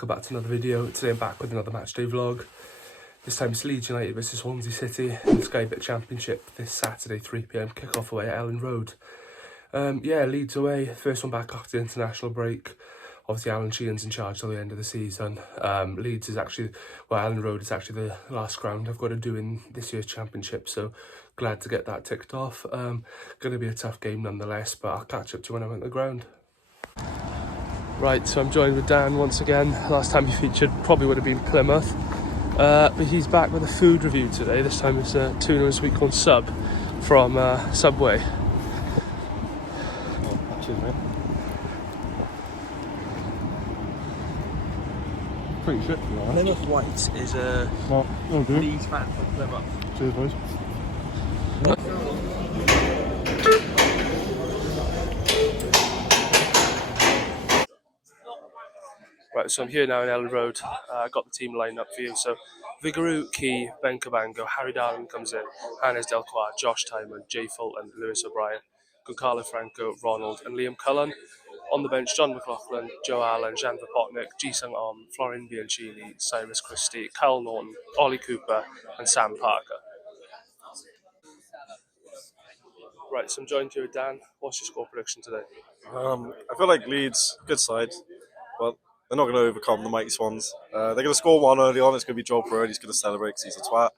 welcome back to another video. Today I'm back with another matchday vlog. This time it's Leeds United versus Swansea City in the Sky Bet Championship this Saturday 3 PM kick-off away at Ellen Road. Yeah, Leeds away, first one back after the international break. Obviously Alan Sheehan's in charge till the end of the season. Leeds is actually, well, Ellen Road is actually the last ground I've got to do in this year's championship, so glad to get that ticked off. Going to be a tough game nonetheless, but I'll catch up to you when I'm at the ground. Right, so I'm joined with Dan once again. Last time he featured probably would have been Plymouth. But he's back with a food review today. This time it's a tuna and sweet corn sub from Subway. Oh, cheers, mate. Pretty shit, you know. Plymouth White is a Leeds fan from Plymouth. Cheers, boys. Right, so I'm here now in Ellen Road. Got the team lined up for you. So Vigouroux, Key, Ben Cabango, Harry Darling comes in, Hannes Delcroix, Josh Timon, Jay Fulton, Lewis O'Brien, Goncalo Franco, Ronald and Liam Cullen. On the bench, John McLaughlin, Joe Allen, Jan Vapotnik, Ji-Sung Om, Florin Bianchini, Cyrus Christie, Kyle Norton, Ollie Cooper and Sam Parker. Right, so I'm joined here with Dan. What's your score prediction today? I feel like Leeds, good side, but they're not going to overcome the mighty Swans. They're going to score one early on. It's going to be Joel Pereira. He's going to celebrate because he's a twat.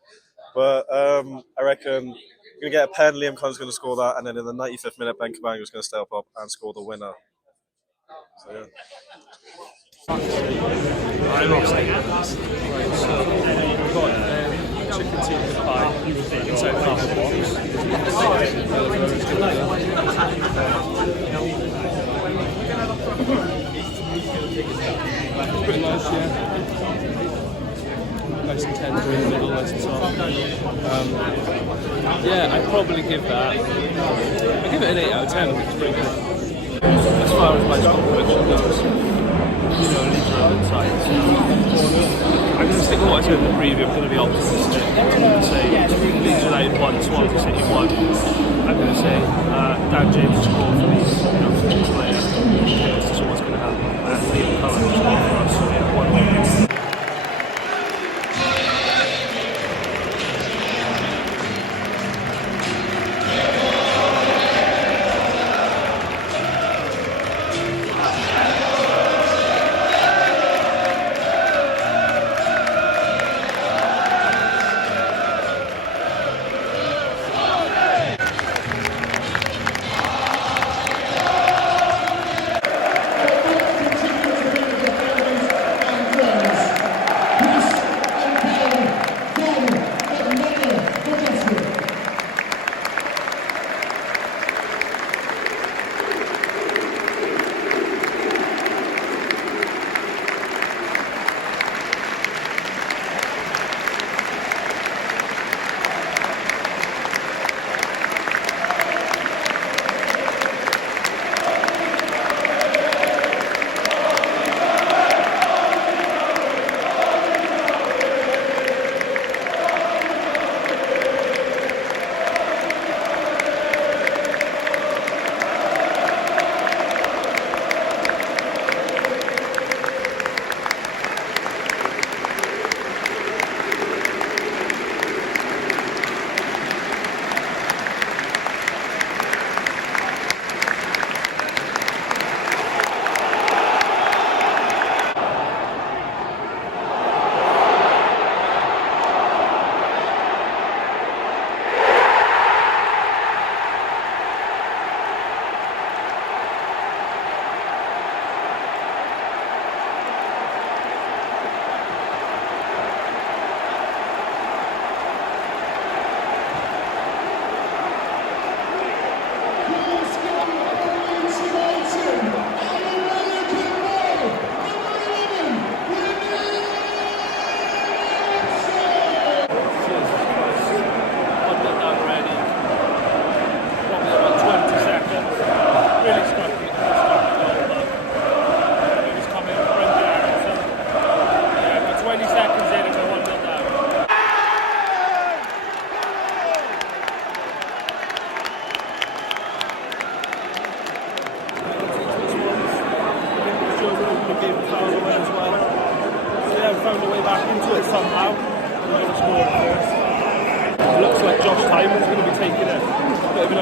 But I reckon we're going to get a pen. Liam Cullen's going to score that. And then in the 95th minute, Ben Cabango is going to step up and score the winner. So, yeah. I lost it. Right, so we've got chicken tikka pie inside half a box. Pretty nice, yeah. Nice and tender in the middle, nice and soft. Yeah, I'd probably give that. I'd give it an 8 out of 10. I think it's pretty good. As far as my score prediction goes, Leeds are inside. I'm going to stick with what I said in the preview. I'm going to be optimistic. I'm going to say Leeds United 1, Swansea City 1. I'm going to say Dan James scored for Leeds. This is what's going to happen. And Liam Cullen scored for us. So yeah, 1-1.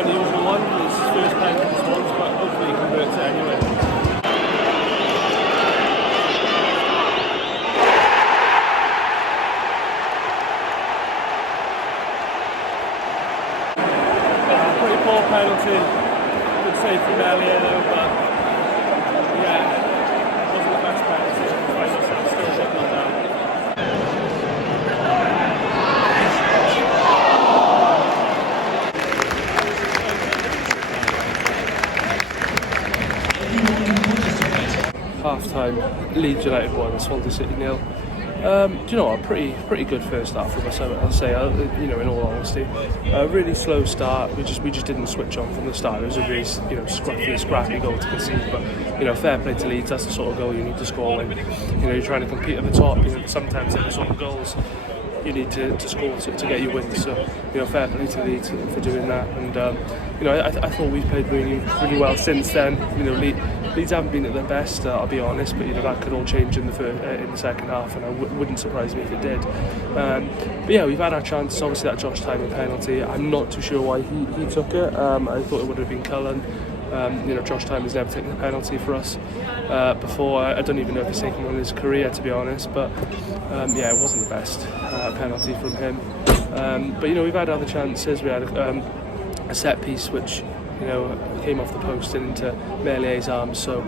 unusual one. It's his first penalty for Swans, but hopefully he converts it anyway. Pretty poor penalty. Good save from Elliot though, but yeah, it wasn't the best penalty. I find myself still a bit let down. Half time, Leeds United 1, Swansea City 0. Do you know what? Pretty good first half from us, I'll say. You know, in all honesty, really slow start. We just didn't switch on from the start. It was a really scrappy goal to concede. But you know, fair play to Leeds. That's the sort of goal you need to score when you know you're trying to compete at the top. You know, sometimes they're the sort of goals you need to score to get your wins. So you know, fair play to Leeds for doing that. And you know, I thought we played really well since then. You know, Leeds haven't been at their best, I'll be honest, but you know that could all change in the second half, and it wouldn't surprise me if it did. But yeah, we've had our chance. Obviously, that Josh Tyman penalty. I'm not too sure why he took it. I thought it would have been Cullen. You know, Josh Tyman's never taken a penalty for us before. I don't even know if he's taken one in his career, to be honest. But yeah, it wasn't the best penalty from him. But you know, we've had other chances. We had a set piece which, you know, came off the post and into Merlier's arms. So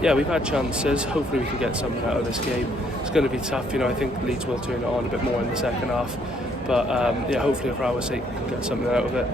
yeah, we've had chances. Hopefully we can get something out of this game. It's going to be tough. You know, I think Leeds will turn it on a bit more in the second half. But yeah, hopefully for our sake we can get something out of it.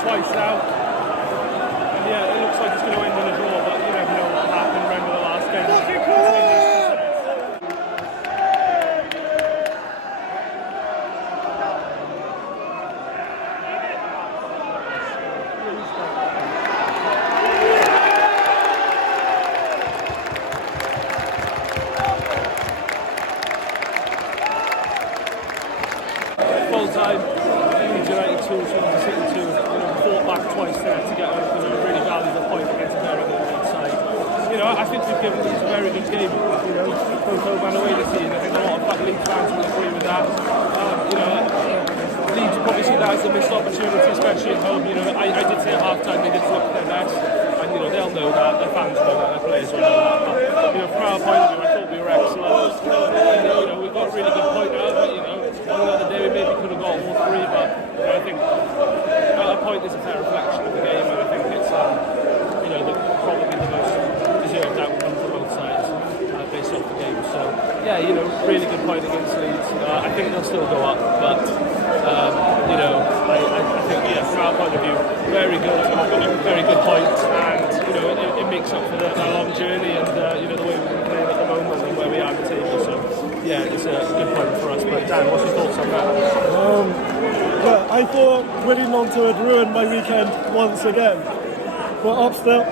twice now. And yeah, it looks like it's going to end in a draw, but you never know what will happen. Remember the last game. Full time, Leeds United 2, Swansea City 2. Fought back twice there to get a really valuable point against a very good Leeds side. I think we've given Leeds a very good game. Both home and away this season. I think a lot of Leeds fans will agree with that. Leeds will probably see that as a missed opportunity, especially at home. I did say at half time they didn't look their best, and they'll know that. Their fans know that. Their players will know that. But from our point of view, I thought we were excellent. And, we got a really good point out of it. On the other day we maybe could have got all three, but I think a point is a fair reflection of the game, and I think it's probably the most deserved outcome for both sides based off the game. So yeah, really good point against Leeds. I think they'll still go up, but I think from our point of view, very good point, and it makes up for the long journey and the way we've been playing at the moment and where we are at the table. So yeah, it's a good point for us. But Dan, what's your thoughts on that? Yeah, I thought winning Monto had ruined my weekend once again. But up still,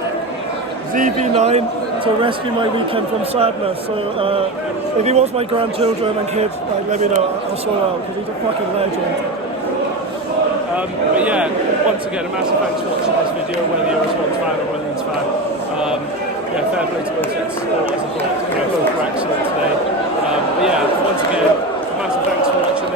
ZB9 to rescue my weekend from sadness. So if he wants my grandchildren and kids, let me know. I'll sort out because he's a fucking legend. But yeah, once again, a massive thanks for watching this video, whether you're a Swans fan or a Leeds fan. Fair play to both sets of supporters. I thought both were excellent today. But yeah, once again, a massive thanks for watching this.